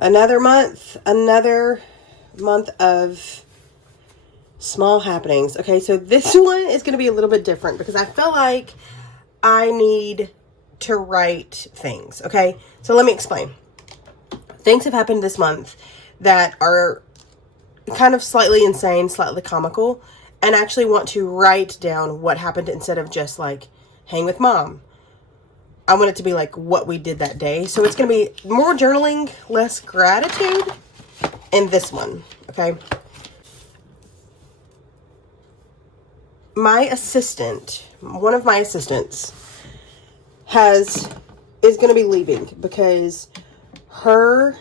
Another month of small happenings. Okay, so this one is going to be a little bit different because I feel like I need to write things. Okay, so let me explain. Things have happened this month that are kind of slightly insane, slightly comical, and I actually want to write down what happened instead of just like hang with mom. I want it to be like what we did that day. So it's going to be more journaling, less gratitude in this one. Okay. My assistant, one of my assistants is going to be leaving because her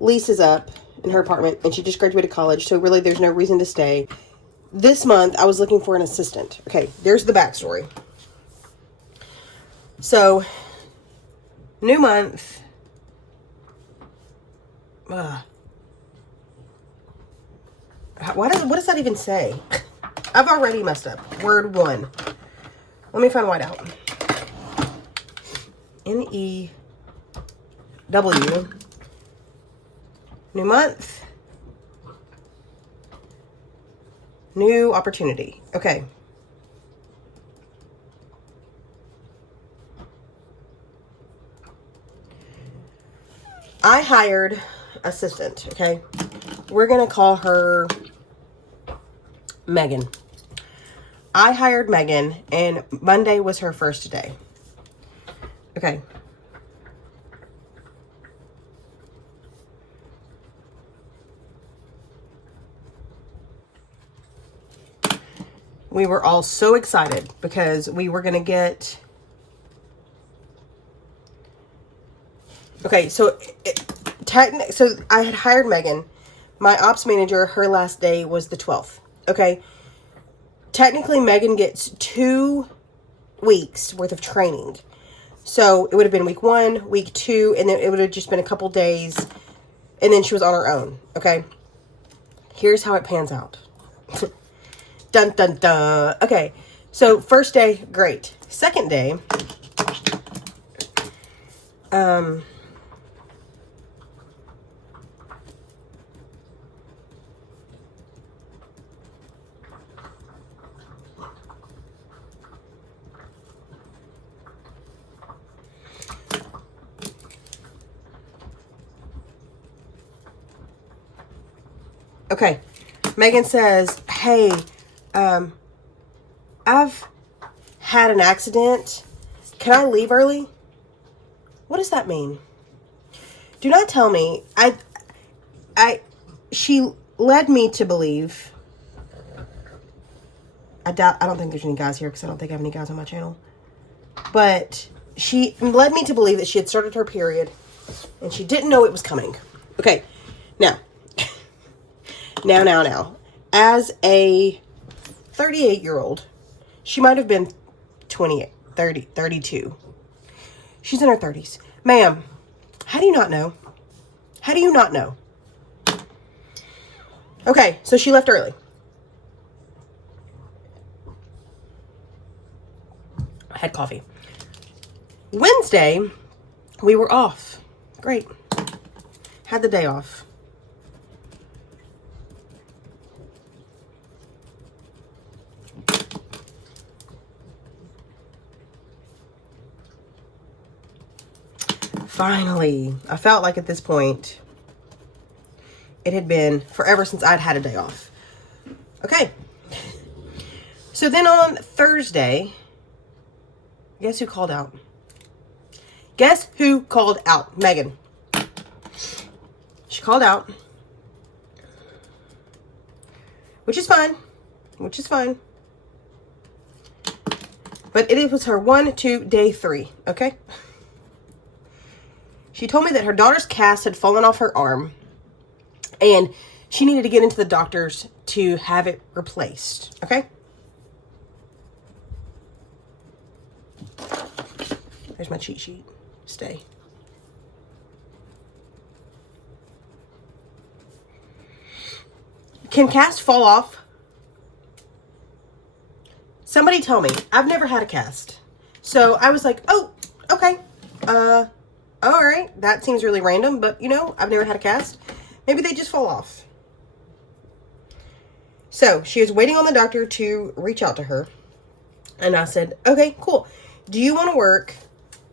lease is up in her apartment and she just graduated college. So really there's no reason to stay. This month I was looking for an assistant. Okay. There's the backstory. So, new month. What does that even say? I've already messed up. Word 1. Let me find whiteout. N-E-W. New month. New opportunity. Okay. I hired assistant, okay? We're going to call her Megan. I hired Megan, and Monday was her first day. Okay. We were all so excited because we were going to get... Okay, so I had hired Megan. My ops manager, her last day was the 12th. Okay. Technically, Megan gets 2 weeks worth of training. So it would have been week 1, week 2, and then it would have just been a couple days. And then she was on her own. Okay. Here's how it pans out. Dun, dun, dun. Okay. So first day, great. Second day, okay. Megan says, hey, I've had an accident. Can I leave early? What does that mean? Do not tell me. She led me to believe. I don't think there's any guys here because I don't think I have any guys on my channel. But she led me to believe that she had started her period and she didn't know it was coming. Okay. Now. Now. As a 38-year-old, she might have been 28, 30, 32. She's in her 30s. Ma'am, how do you not know? How do you not know? Okay, so she left early. I had coffee. Wednesday, we were off. Great. Had the day off. Finally, I felt like at this point, it had been forever since I'd had a day off. Okay. So then on Thursday, guess who called out? Guess who called out? Megan. She called out. Which is fine. But it was her day 3. Okay? She told me that her daughter's cast had fallen off her arm and she needed to get into the doctor's to have it replaced. Okay? There's my cheat sheet. Stay. Can cast fall off? Somebody tell me. I've never had a cast. So I was like, oh, okay. all right, that seems really random, but you know, I've never had a cast. Maybe they just fall off. So she was waiting on the doctor to reach out to her. And I said, okay, cool. Do you want to work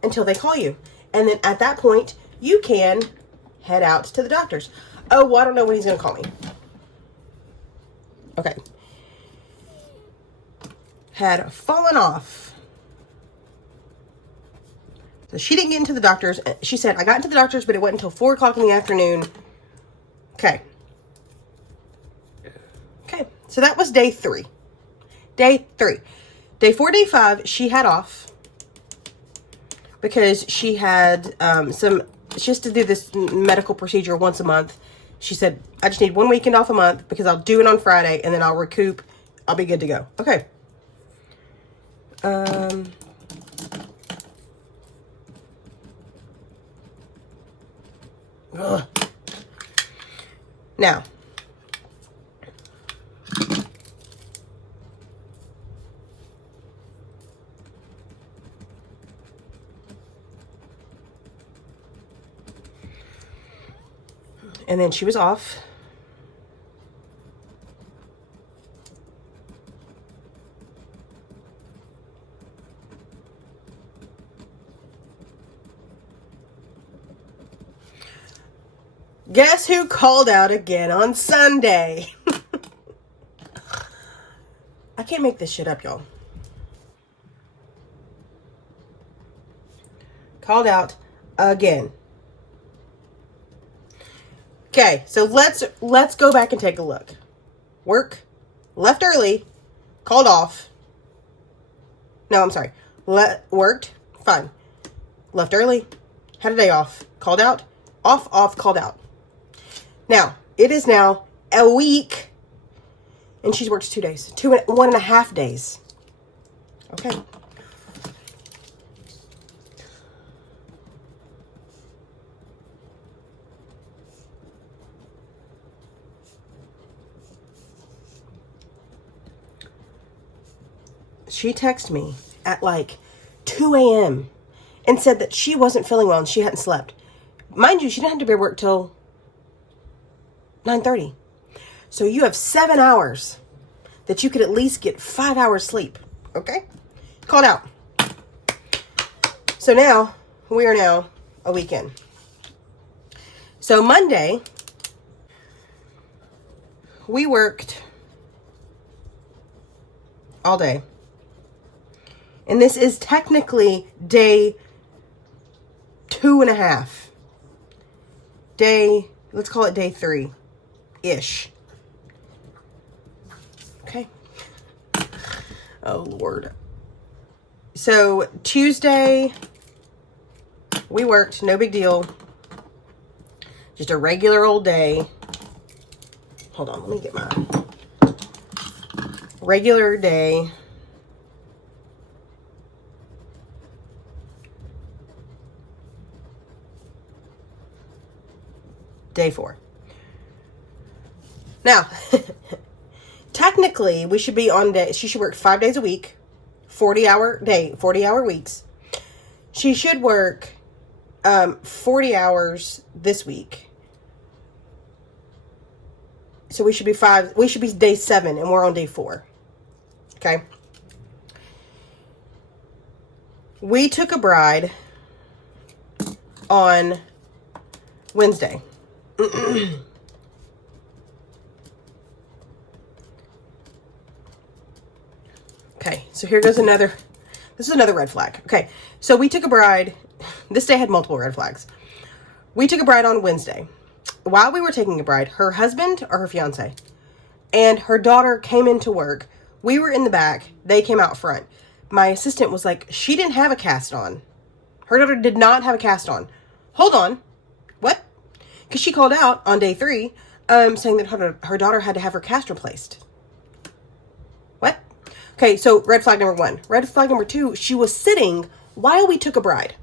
until they call you? And then at that point, you can head out to the doctor's. Oh, well, I don't know when he's going to call me. Okay. Had fallen off. So she didn't get into the doctor's. She said, I got into the doctor's, but it wasn't until 4 o'clock in the afternoon. Okay. Okay. So that was day 3. Day 3. Day 4, day 5, she had off. Because she had she has to do this medical procedure once a month. She said, I just need 1 weekend off a month because I'll do it on Friday and then I'll recoup. I'll be good to go. Okay. Now. And then she was off. Guess who called out again on Sunday? I can't make this shit up, y'all. Called out again. Okay, so let's go back and take a look. Work, left early, called off. No, I'm sorry. Worked, fine. Left early, had a day off, called out, off, called out. Now, it is now a week, and she's worked 2 days. 1.5 days. Okay. She texted me at like 2 a.m. and said that she wasn't feeling well and she hadn't slept. Mind you, she didn't have to be at work till 9:30. So you have 7 hours that you could at least get 5 hours sleep. Okay? Called out. So now, we are now a weekend. So Monday, we worked all day. And this is technically day 2.5. Let's call it day 3-ish. Okay. Oh, Lord. So, Tuesday, we worked. No big deal. Just a regular old day. Hold on, let me get my regular day. Day 4. Now, technically, we should be on day. She should work 5 days a week, 40-hour weeks. She should work 40 hours this week. So we should be day 7, and we're on day 4. Okay. We took a bride on Wednesday. Okay, so here goes this is another red flag. Okay, so we took a bride. This day had multiple red flags. We took a bride on Wednesday. While we were taking a bride, her husband or her fiance and her daughter came into work. We were in the back. They came out front. My assistant was like, she didn't have a cast on. Her daughter did not have a cast on. Hold on. What? Because she called out on day 3 saying that her daughter had to have her cast replaced. What? Okay, so red flag number 1. Red flag number 2, she was sitting while we took a bride.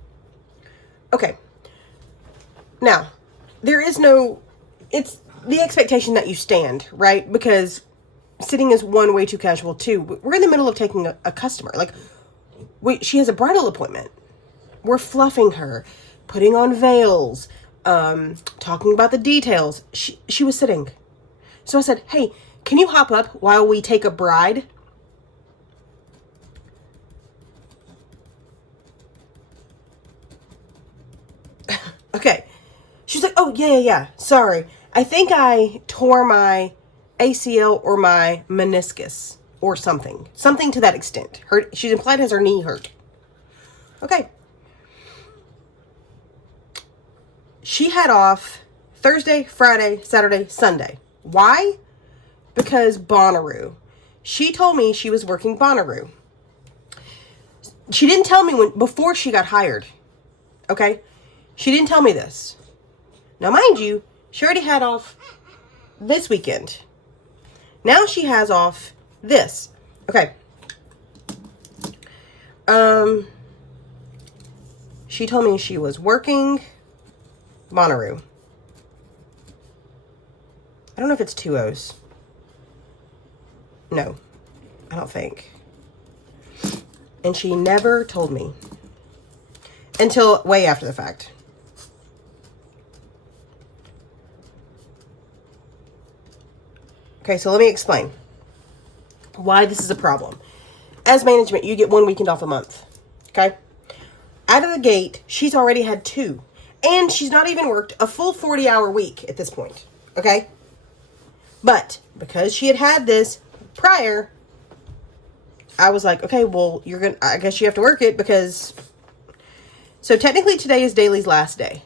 Okay. Now, it's the expectation that you stand, right? Because sitting is 1, way too casual. 2, we're in the middle of taking a customer. Like, she has a bridal appointment. We're fluffing her, putting on veils, talking about the details. She was sitting. So I said, hey, can you hop up while we take a bride? Okay. She's like, oh, yeah. Sorry. I think I tore my ACL or my meniscus or something. Something to that extent. She implied has her knee hurt. Okay. She had off Thursday, Friday, Saturday, Sunday. Why? Because Bonnaroo. She told me she was working Bonnaroo. She didn't tell me before she got hired. Okay? She didn't tell me this. Now, mind you, she already had off this weekend. Now she has off this. Okay. She told me she was working Bonnaroo. I don't know if it's 2 O's. No, I don't think. And she never told me until way after the fact. Okay, so let me explain why this is a problem. As management, you get 1 weekend off a month. Okay? Out of the gate, she's already had 2. And she's not even worked a full 40-hour week at this point. Okay? But because she had this prior, I was like, okay, well, I guess you have to work it because, so technically today is Daly's last day.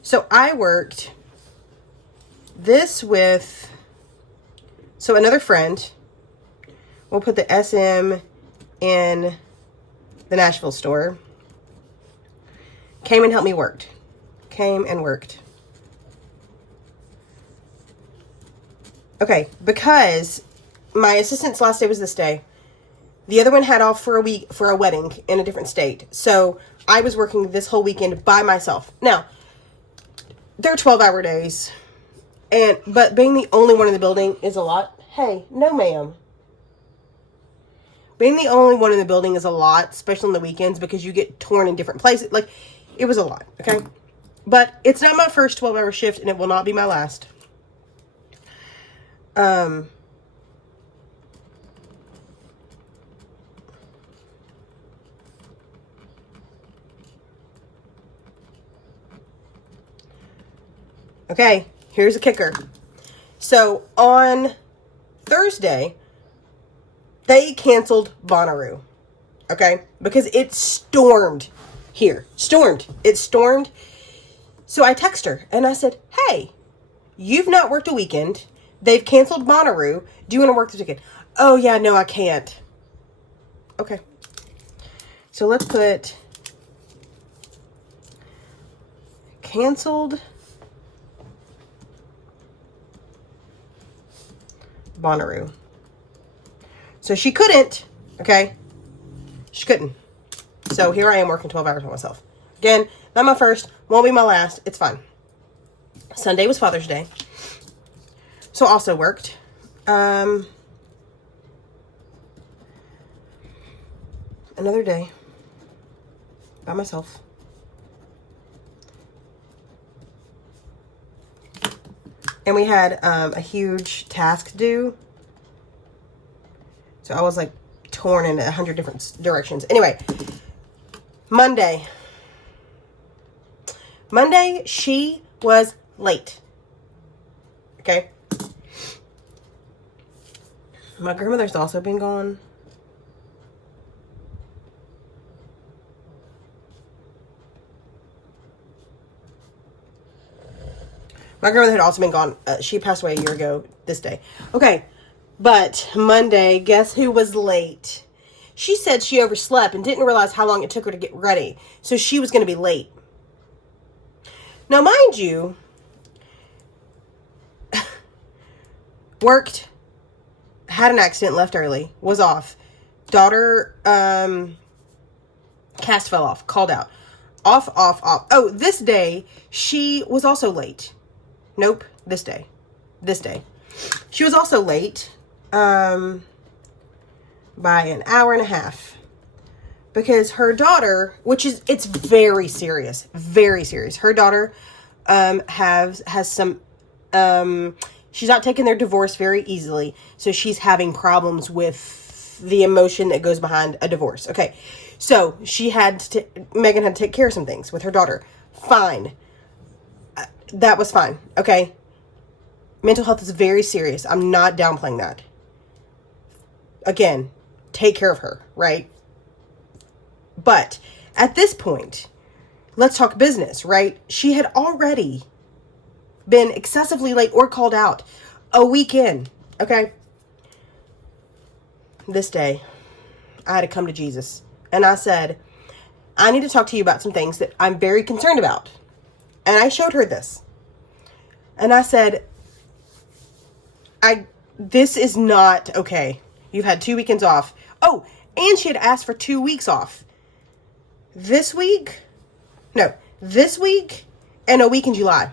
So I worked this with, so another friend, we'll put the SM in the Nashville store, came and helped me worked. Okay, because my assistant's last day was this day. The other one had off for a week for a wedding in a different state. So I was working this whole weekend by myself. Now, they're 12-hour days. But being the only one in the building is a lot. Hey, no ma'am. Being the only one in the building is a lot, especially on the weekends, because you get torn in different places. Like, it was a lot, okay? But it's not my first 12-hour shift, and it will not be my last. Okay, here's a kicker. So on Thursday, they canceled Bonnaroo. Okay? Because it stormed here. It stormed. So I text her and I said, hey, you've not worked a weekend. They've canceled Bonnaroo. Do you want to work this weekend? Oh, yeah, no, I can't. Okay. So let's put canceled Bonnaroo. So she couldn't, okay? She couldn't. So here I am working 12 hours by myself. Again, not my first, won't be my last. It's fine. Sunday was Father's Day. So also worked. Another day by myself. And we had a huge task due. So I was like torn in 100 different directions. Anyway, Monday, she was late. Okay. My grandmother's also been gone. My grandmother had also been gone. She passed away a year ago this day. Okay. But Monday, guess who was late? She said she overslept and didn't realize how long it took her to get ready. So she was going to be late. Now, mind you, worked, had an accident, left early, was off. Daughter, cast fell off, called out. Off. Oh, this day, she was also late. Nope, this day. She was also late by an hour and a half because her daughter, it's very serious, very serious. Her daughter has some, she's not taking their divorce very easily. So she's having problems with the emotion that goes behind a divorce. Okay. So Megan had to take care of some things with her daughter. Fine. That was fine. Okay. Mental health is very serious. I'm not downplaying that. Again, take care of her, right? But at this point, let's talk business, right? She had already been excessively late or called out a week in, okay? This day, I had to come to Jesus. And I said, I need to talk to you about some things that I'm very concerned about. And I showed her this. And I said, this is not okay. You've had 2 weekends off. Oh, and she had asked for 2 weeks off. This week and a week in July.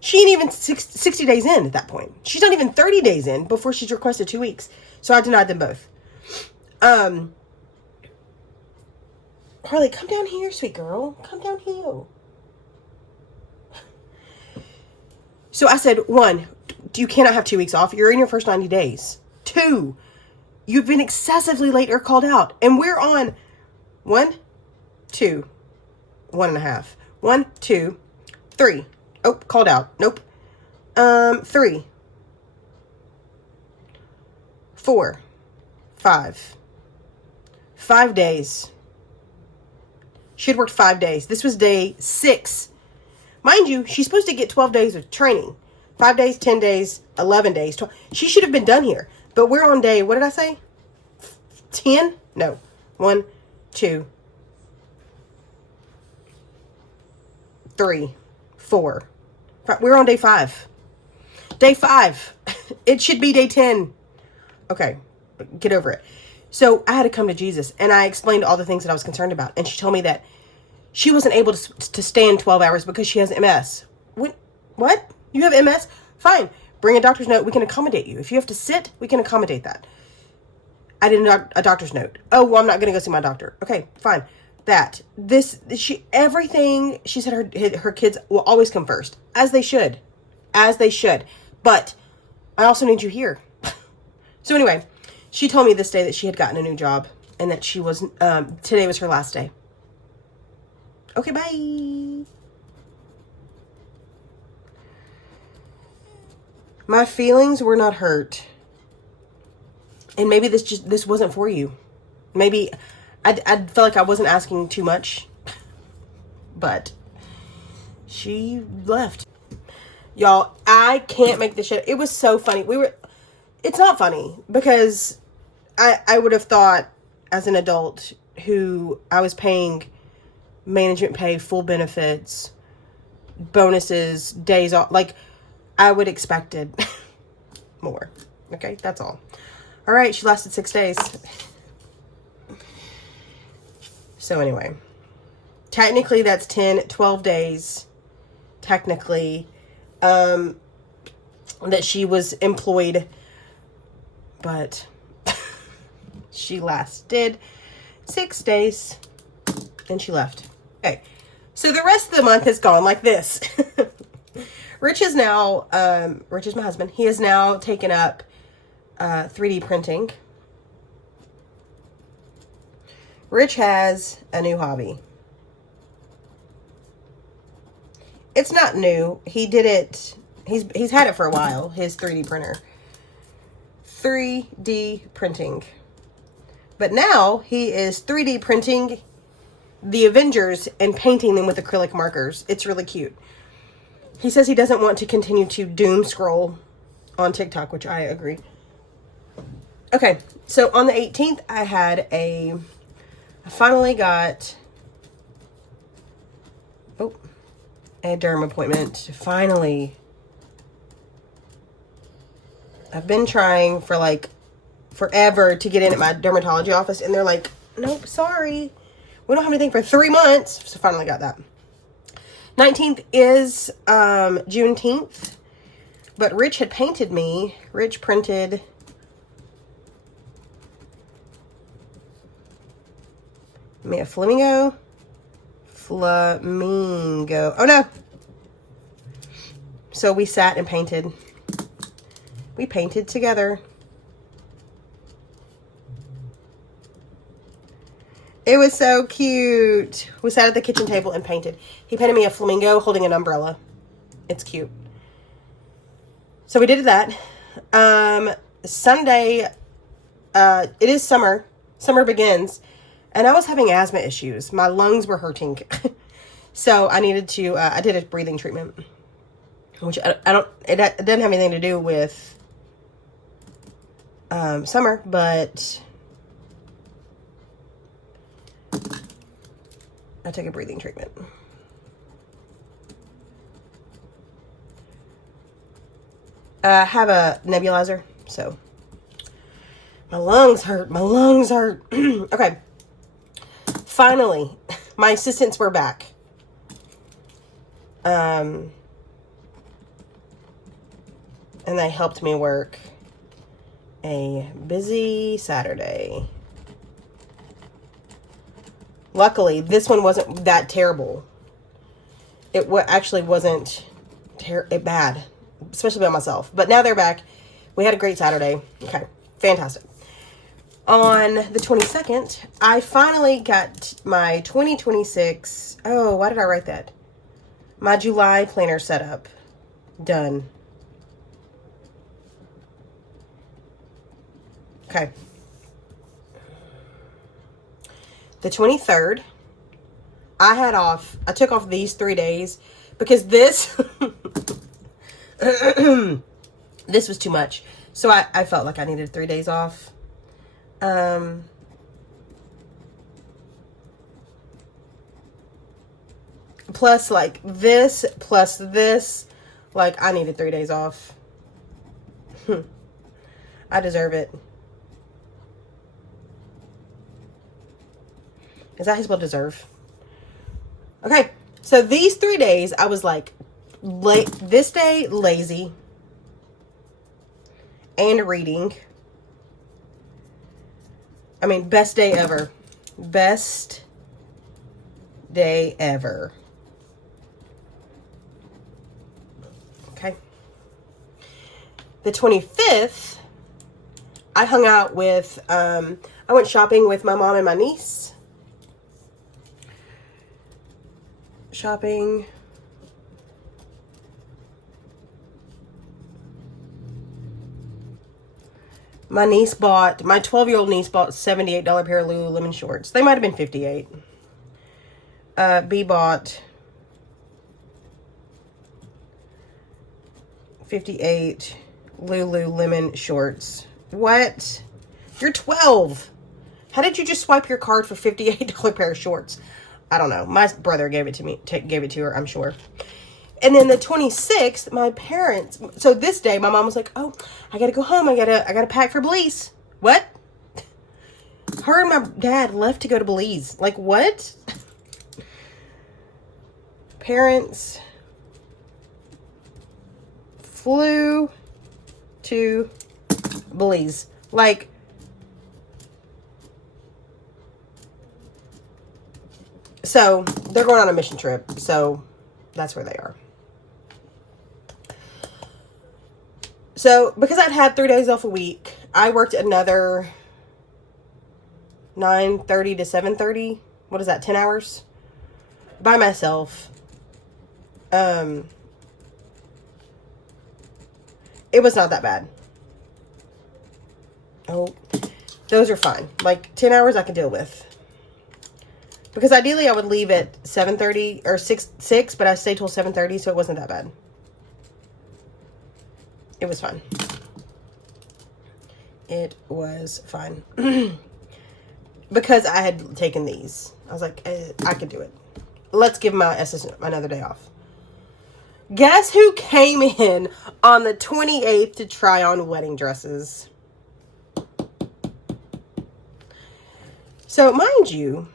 She ain't even 60 days in at that point. She's not even 30 days in before she's requested 2 weeks. So I denied them both. Harley, come down here, sweet girl. Come down here. So I said, 1, you cannot have 2 weeks off. You're in your first 90 days. 2, you've been excessively late or called out. And we're on 1, 2, 1.5. 1, 2, 3. Oh, called out. Nope. 3, 4, 5. 5 days. She had worked 5 days. This was day 6. Mind you, she's supposed to get 12 days of training. 5 days, 10 days, 11 days. 12. She should have been done here. But we're on day, what did I say? 10? No. 1, 2, 3, 4. We're on day 5. Day 5. It should be day 10. Okay. Get over it. So I had to come to Jesus and I explained all the things that I was concerned about. And she told me that she wasn't able to stand 12 hours because she has MS. What? You have MS? Fine. Bring a doctor's note. We can accommodate you. If you have to sit, we can accommodate that. I did a doctor's note. Oh, well, I'm not going to go see my doctor. Okay, fine. Everything, she said her kids will always come first. As they should. As they should. But I also need you here. So anyway, she told me this day that she had gotten a new job and that she was, today was her last day. Okay, bye. My feelings were not hurt. And maybe this wasn't for you. Maybe I felt like I wasn't asking too much. But she left. Y'all, I can't make this shit. It was so funny. It's not funny because I would have thought as an adult who I was paying management pay, full benefits, bonuses, days off, like I would expected more. Okay, that's all. All right, she lasted 6 days. So anyway, technically that's 12 days, technically, that she was employed, but she lasted 6 days and she left. Okay, so the rest of the month has gone like this. Rich is now, Rich is my husband. He has now taken up 3D printing. Rich has a new hobby. It's not new. He did it. He's had it for a while. His 3D printer. 3D printing. But now he is 3D printing the Avengers and painting them with acrylic markers. It's really cute. He says he doesn't want to continue to doom scroll on TikTok, which I agree. Okay, so on the 18th, I finally got a derm appointment. Finally. I've been trying for like forever to get in at my dermatology office, and they're like, nope, sorry. We don't have anything for 3 months. So finally got that. 19th is Juneteenth. But Rich had painted me. Rich printed Me a flamingo. Flamingo. Oh no. So we sat and painted. We painted together. It was so cute. We sat at the kitchen table and painted. He painted me a flamingo holding an umbrella. It's cute. So we did that. Sunday, it is summer. Summer begins. And I was having asthma issues. My lungs were hurting. So I needed to, I did a breathing treatment. Which it doesn't have anything to do with summer, but I took a breathing treatment. I have a nebulizer, so my lungs hurt. My lungs hurt. Okay. Finally, my assistants were back. And they helped me work a busy Saturday. Luckily, this one wasn't that terrible. It actually wasn't bad, especially by myself. But now they're back. We had a great Saturday. Okay, fantastic. On the 22nd, I finally got my 2026... Oh, why did I write that? My July planner set up. Done. Okay. The 23rd, I took off these 3 days because this, this was too much. So I felt like I needed 3 days off. Plus like this, plus this, like I needed 3 days off. I deserve it. Is that how you spell deserve? Okay, so these 3 days, I was like, this day, lazy. And reading. I mean, best day ever. Best day ever. Okay. The 25th, I hung out with, I went shopping with my mom and my niece. Shopping. My 12-year-old niece bought $78 pair of Lululemon shorts. They might have been $58. B bought $58 Lululemon shorts. What? You're 12. How did you just swipe your card for $58 pair of shorts? I don't know. My brother gave it to me. Gave it to her, I'm sure. And then the 26th, my parents. So this day, my mom was like, "Oh, I gotta go home. I gotta pack for Belize." What? Her and my dad left to go to Belize. Like what? Parents flew to Belize. Like. So, they're going on a mission trip. So, that's where they are. So, because I'd had 3 days off a week, I worked another 9:30 to 7:30. What is that, 10 hours? By myself. It was not that bad. Oh, those are fine. Like, 10 hours I can deal with. Because ideally I would leave at 7:30 or 6, but I stayed till 7:30, so it wasn't that bad. It was fine. It was fine. Because I had taken these. I was like, I could do it. Let's give my assistant another day off. Guess who came in on the 28th to try on wedding dresses? So, mind you,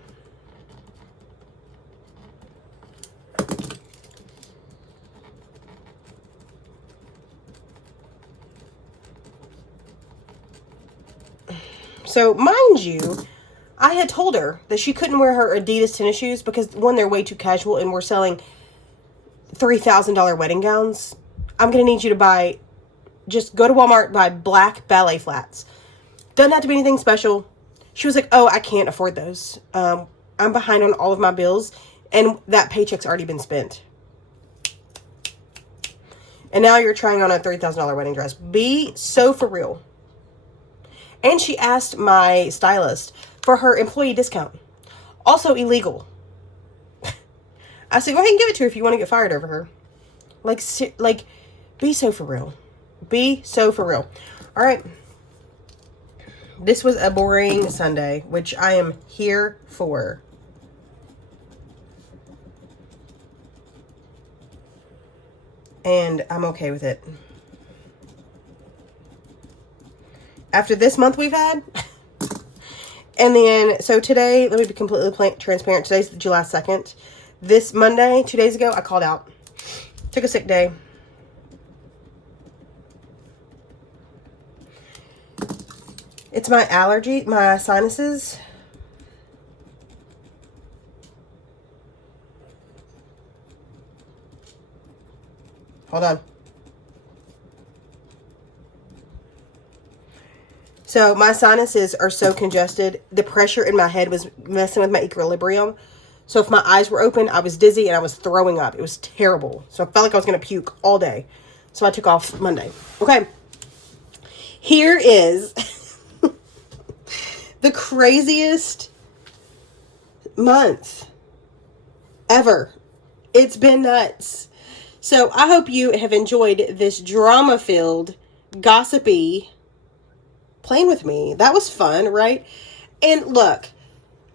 I had told her that she couldn't wear her Adidas tennis shoes because, one, they're way too casual and we're selling $3,000 wedding gowns. I'm going to need you to just go to Walmart, buy black ballet flats. Doesn't have to be anything special. She was like, oh, I can't afford those. I'm behind on all of my bills, and that paycheck's already been spent. And now you're trying on a $3,000 wedding dress. Be so for real. And she asked my stylist for her employee discount. Also illegal. I said, go ahead and give it to her if you want to get fired over her. Like, be so for real. Be so for real. All right. This was a boring Sunday, which I am here for. And I'm okay with it. After this month we've had. And then, so today, let me be completely transparent. Today's July 2nd. This Monday, 2 days ago, I called out. Took a sick day. It's my allergy, my sinuses. Hold on. So my sinuses are so congested. The pressure in my head was messing with my equilibrium. So if my eyes were open, I was dizzy and I was throwing up. It was terrible. So I felt like I was going to puke all day. So I took off Monday. Okay. Here is the craziest month ever. It's been nuts. So I hope you have enjoyed this drama-filled, gossipy playing with me. That was fun, right? And look,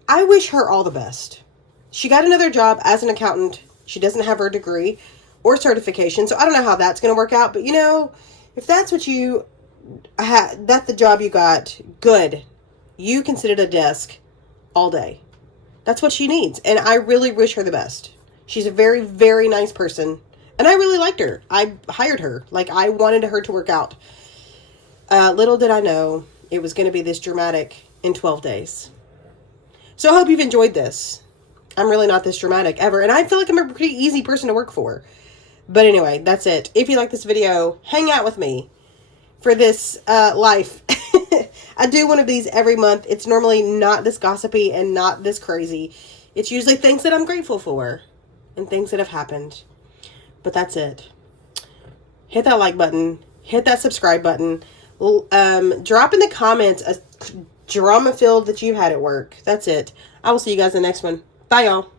I wish her all the best. She got another job as an accountant. She doesn't have her degree or certification, so I don't know how that's going to work out. But, you know, if that's what you that's the job you got, good. You can sit at a desk all day. That's what she needs. And I really wish her the best. She's a very, very nice person. And I really liked her. I hired her. Like, I wanted her to work out. Little did I know it was going to be this dramatic in 12 days. So I hope you've enjoyed this. I'm really not this dramatic ever. And I feel like I'm a pretty easy person to work for. But anyway, that's it. If you like this video, hang out with me for this life. I do one of these every month. It's normally not this gossipy and not this crazy. It's usually things that I'm grateful for and things that have happened. But that's it. Hit that like button. Hit that subscribe button. Drop in the comments a drama filled that you had at work. That's it. I will see you guys in the next one. Bye, y'all.